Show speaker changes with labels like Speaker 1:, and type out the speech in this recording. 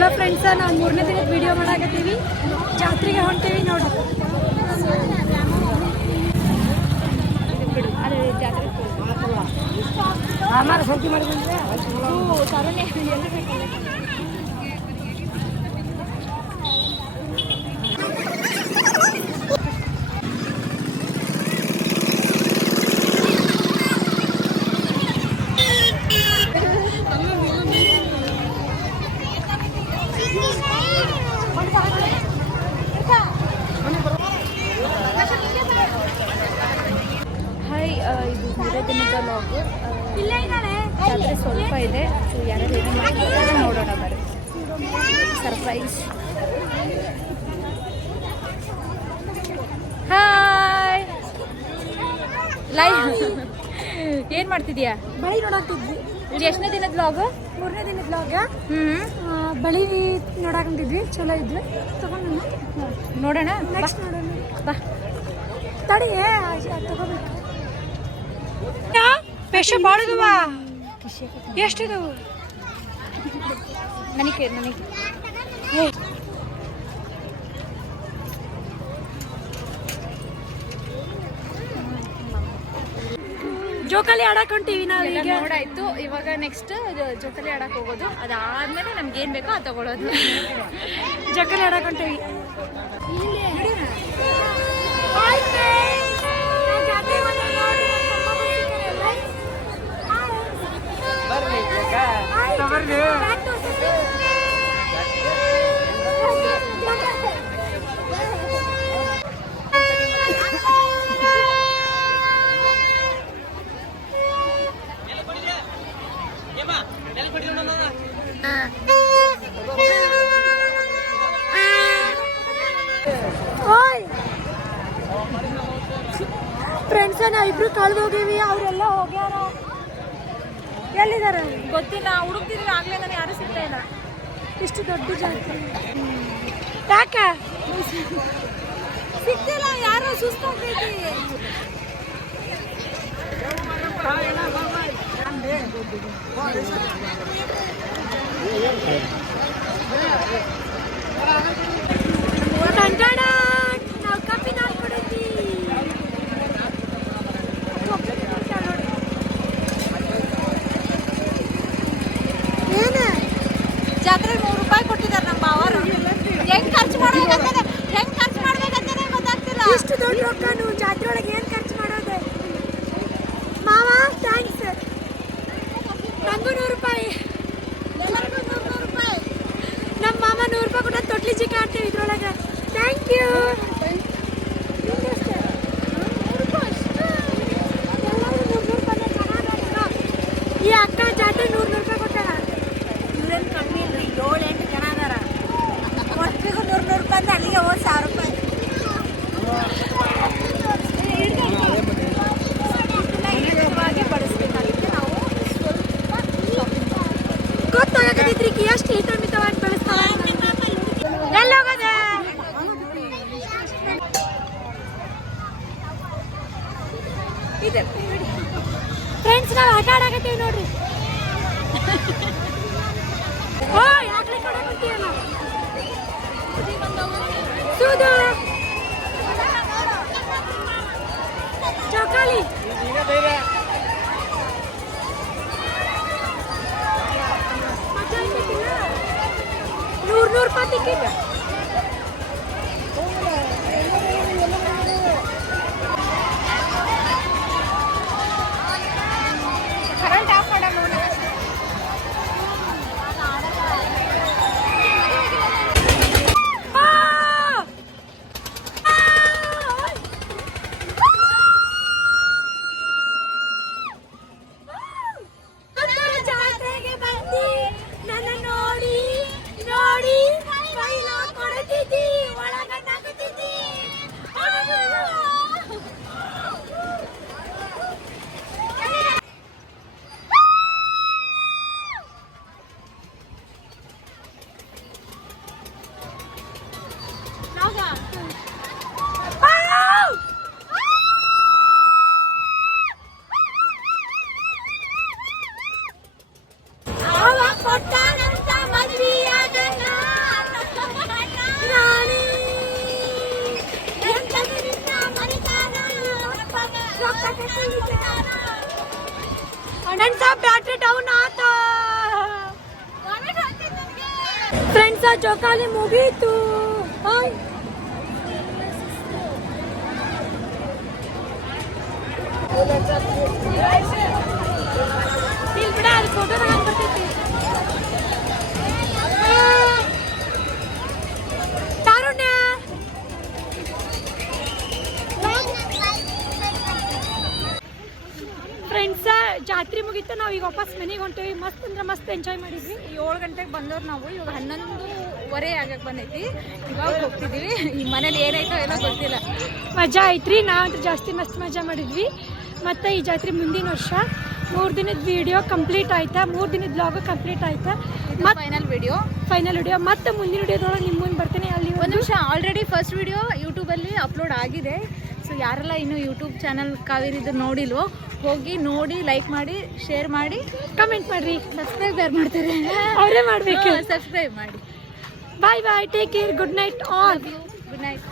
Speaker 1: Hello friends ನಾವು ಮೂರನೇ ದಿನದ ವಿಡಿಯೋ ಮಾಡಾಕತ್ತೀವಿ. ಜಾತ್ರೆಗೆ ಹೊಂಟೀವಿ ನೋಡ್ರಿ ಆಮಾರ ಸಂತಿ ಮಾಡಿ ಬಂದ್ರೆ
Speaker 2: ಹಾಯ್ ಇದು ಮೂರೇ
Speaker 1: ಇಲ್ಲೇ
Speaker 2: ಸ್ವಲ್ಪ ಇದೆ ಸೊ ಮಾಡ್ತಾರೆ ನೋಡೋಣ ಬರ್ರಿ ಸರ್ಪ್ರೈಸ್ ಹಾಯ್ ಲೈಫ್ ಏನು ಮಾಡ್ತಿದ್ಯಾ?
Speaker 1: ಬಳಿ ನೋಡಾಕ್ತಿದ್ವಿ
Speaker 2: ಇದು ಎಷ್ಟನೇ ದಿನದ ಬ್ಲಾಗ್
Speaker 1: ಮೂರನೇ ದಿನದ ಬ್ಲಾಗ್
Speaker 2: ಹ್ಞೂ
Speaker 1: ಬಳಿ ನೋಡಾಕೊಂಡಿದ್ವಿ ಚಲೋ ಇದ್ವಿ. ತಗೊಂಡು
Speaker 2: ನೋಡೋಣ.
Speaker 1: ನೆಕ್ಸ್ಟ್ ನೋಡೋಣ.
Speaker 2: ಬಾ.
Speaker 1: ತಡಿ ತಗೋಬೇಕು. ಪೇಶ ಬಾಳದವ ಎಷ್ಟಿದು?
Speaker 2: ನನಗೆ ನನಗೆ
Speaker 1: ಜೋಕಾಲಿ ಆಡಕ್ ಹೊಂಟೀವಿ ನಾವು
Speaker 2: ಈಗ
Speaker 1: ಈಗ.
Speaker 2: ನೋಡಾಯ್ತು. ಇವಾಗ ನೆಕ್ಸ್ಟ್ ಜೋಕಾಲಿ ಆಡಕ್ ಹೋಗೋದು. ಅದಾದ್ಮೇಲೆ ನಮ್ಗೆ ಏನ್ ಬೇಕೋ ಅದು ತಗೊಳ್ಳೋದು
Speaker 1: ಜೋಕಾಲಿ ಆಡಕ್ ಹೊಂಟೀವಿ. ಫ್ರೆಂಡ್ಸ ನಾವಿಬ್ರು ಕಳ್ದು ಹೋಗಿವಿ ಅವರೆಲ್ಲ ಹೋಗ್ಯಾರ. ಎಲ್ಲಿದ್ದಾರೆ?
Speaker 2: ಗೊತ್ತಿಲ್ಲ ಹುಡುಕ್ತಿದ್ರು ಆಗ್ಲೇ ನಾನು ಯಾರು ಸಿಗ್ತಾ ಇಲ್ಲ
Speaker 1: ಇಷ್ಟು ದೊಡ್ಡ ಜಾತ್ರೆ. ಯಾಕ?
Speaker 2: ಸಿಗ್ತಿಲ್ಲ ಯಾರು ಸುಸ್ತಾಗ್ತೈತಿ
Speaker 1: ಟಂಟಾಡ ನಾವು ಕಪ್ಪಿನ ಹಾಲು ಕೊಡೈತಿ ಏನ
Speaker 2: ಜಾತ್ರೆ ನೂರು ರೂಪಾಯಿ ಕೊಟ್ಟಿದ್ದಾರೆ ನಮ್ಮ ಮಾವರು. ಹೆಂಗ್ ಖರ್ಚು ಮಾಡ್ಬೇಕಂತ ಹೆಂಗ್ ಖರ್ಚು ಮಾಡ್ಬೇಕಂತಾನೆ ಗೊತ್ತಾಗ್ತಿಲ್ಲ.
Speaker 1: ಇಷ್ಟು ದೊಡ್ಡ ರೊಕ್ಕ ನೀವು ಜಾತ್ರೆ ಒಳಗೆ ಏನು ನಂಗೂ ನೂರು ರೂಪಾಯಿ.
Speaker 2: ಎಲ್ಲರಿಗೂ ನೂರು ನೂರು ರೂಪಾಯಿ
Speaker 1: ನಮ್ಮ ಮಾಮ ನೂರು ರೂಪಾಯಿ ಕೊಟ್ಟು ತೊಟ್ಲಿ ಚಿಕ್ಕ ಇದ್ರೊಳಗೆ. ಥ್ಯಾಂಕ್ ಯು ಈ ಅಕ್ಕ ಜಾತ್ರೆ ನೂರು ನೂರು ರೂಪಾಯಿ ಕೊಟ್ಟಾರ
Speaker 2: ಇವ್ರೇನು ಕಮ್ಮಿ ಇಲ್ರಿ ಏಳು ಎಂಟು ಜನ ಅದಾರ ಒಟ್ಟಿಗೂ ನೂರು ನೂರು ರೂಪಾಯಿ ಅಂದ್ರೆ ಅಲ್ಲಿಗೆ ಹೋಗಿ ಸಾವಿರ ರೂಪಾಯಿ ಇಷ್ಟವಾಗಿ ಬಳಸ್ಬೇಕು ಅದಕ್ಕೆ ನಾವು ಸ್ವಲ್ಪ
Speaker 1: ಗೊತ್ತಾಗತ್ತಿದ್ರಿ ಎಷ್ಟು ಹಿತ ಮಿತವಾಗಿ ಬೆಳೆಸ್ತಾರ ಎಲ್ಲಿ ಹೋಗದ
Speaker 2: ಇದೆ
Speaker 1: ಫ್ರೆಂಡ್ಸ್ ನಾವು ಆಟ ಆಡಕತ್ತೀವಿ ನೋಡ್ರಿ ಓಯ್ ಆಕಡೆ ಕೊಡಕತ್ತೀವಲ್ಲ ಸೂದು ಚೌಕಾಲಿ ನೂರ್ ನೂರ್ ರೂಪಾಯಿ Hadi. ಅಣ್ಣನ್ ಸಾಬ್ ಬ್ಯಾಟ್ರಿ ಡೌನ್ ಆತ ಫ್ರೆಂಡ್ಸ್ ಆ ಜೋಕಾಲಿ ಮುಗೀತು ಹಾಯ್ ಬಿಡ ಅಲ್ಲಿ ಫೋಟೋ ತಗೊಂಡ್ಬರ್ತೈತಿ ಜಾತ್ರೆ ಮುಗೀತು ನಾವು ಈಗ ವಾಪಸ್ ಮನೆಗೆ ಹೊಂಟೇವಿ. ಮಸ್ತ್ ಅಂದ್ರೆ ಮಸ್ತ್ ಎಂಜಾಯ್ ಮಾಡಿದ್ವಿ.
Speaker 2: ಏಳು ಗಂಟೆಗೆ ಬಂದವ್ರು ನಾವು ಇವಾಗ ಹನ್ನೊಂದುವರೆ ಆಗಕ್ಕೆ ಬಂದೈತಿ. ಇವಾಗ ಹೋಗ್ತಿದ್ವಿ. ಈ ಮನೇಲಿ ಏನಾಯ್ತೋ ಏನೋ ಗೊತ್ತಿಲ್ಲ.
Speaker 1: ಮಜಾ ಐತ್ರಿ ನಾವಂತೂ ಜಾಸ್ತಿ ಮಸ್ತ್ ಮಜಾ ಮಾಡಿದ್ವಿ. ಮತ್ತೆ ಈ ಜಾತ್ರೆ ಮುಂದಿನ ವರ್ಷ ಮೂರು ದಿನದ ವಿಡಿಯೋ ಕಂಪ್ಲೀಟ್ ಆಯ್ತಾ? ಮೂರು ದಿನದ ಬ್ಲಾಗ್ ಕಂಪ್ಲೀಟ್ ಆಯ್ತಾ? ಮತ್ತೆ
Speaker 2: ಫೈನಲ್ ವಿಡಿಯೋ
Speaker 1: ಫೈನಲ್ ವಿಡಿಯೋ ಮತ್ತೆ ಮುಂದಿನ ವಿಡಿಯೋದೊಳಗೆ ನಿಮ್ಮ ಮುಂದೆ ಬರ್ತೇನೆ. ಅಲ್ಲಿ
Speaker 2: ಒಂದು ನಿಮಿಷ ಆಲ್ರೆಡಿ ಫಸ್ಟ್ ವಿಡಿಯೋ ಯೂಟ್ಯೂಬಲ್ಲಿ ಅಪ್ಲೋಡ್ ಆಗಿದೆ. ಯಾರೆಲ್ಲ ಇನ್ನೂ ಯೂಟ್ಯೂಬ್ ಚಾನಲ್ ಕಾವೇರಿದು ನೋಡಿಲ್ವೋ ಹೋಗಿ ನೋಡಿ ಲೈಕ್ ಮಾಡಿ ಶೇರ್ ಮಾಡಿ
Speaker 1: ಕಮೆಂಟ್ ಮಾಡ್ರಿ.
Speaker 2: ಸಬ್ಸ್ಕ್ರೈಬ್ ಯಾರು ಮಾಡ್ತಾರೆ?
Speaker 1: ಅವರೇ ಮಾಡಬೇಕು.
Speaker 2: ಸಬ್ಸ್ಕ್ರೈಬ್ ಮಾಡಿ.
Speaker 1: Bye bye take care good night all
Speaker 2: good night